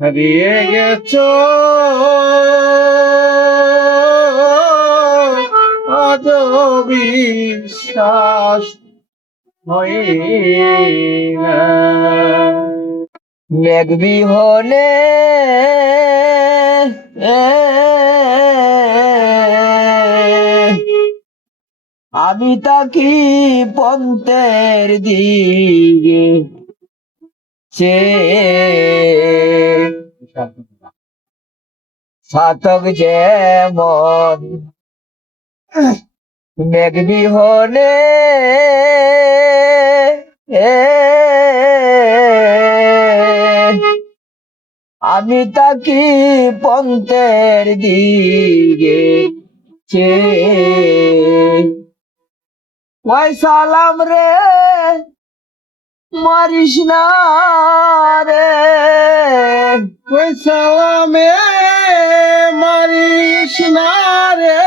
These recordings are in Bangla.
হারিয়ে গেছো আজ বিশ্বাস হয় না। মেঘ বিহনে আমি তাকি পন্তের দিকে সাতক যেমন মেঘ বিহনে আমি তাকি পন্তের দিকে ওই সালাম রে মারিস না রে, ওই সালামে মারিস না রে,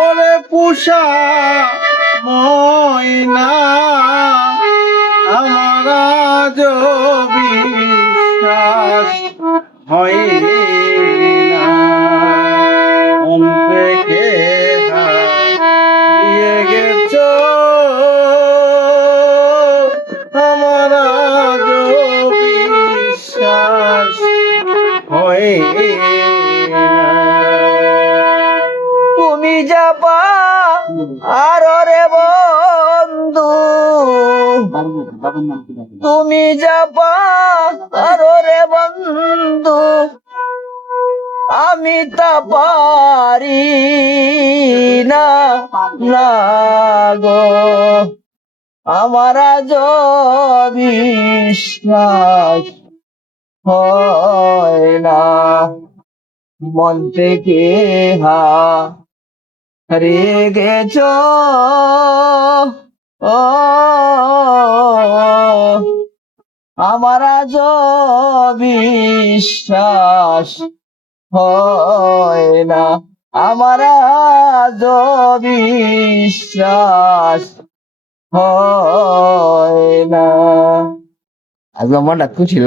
ওরে পুষা ময়না আমার আজ বিশ্বাস হয় না। মন থেকে হারিয়ে গেছো আমার আজ বিশ্বাস হয় না। তুমি যাবা আর রে বন্ধু, তুমি যাবা আর রে বন্ধু, আমি তা পারি না না গো, আমার আজ বিশ্বাস হয় না। মন থেকে হারিয়ে গেছো ও আমার আজ বিশ্বাস হয় না, আমার আজ বিশ্বাস হয় না। আজ মনটা খুশি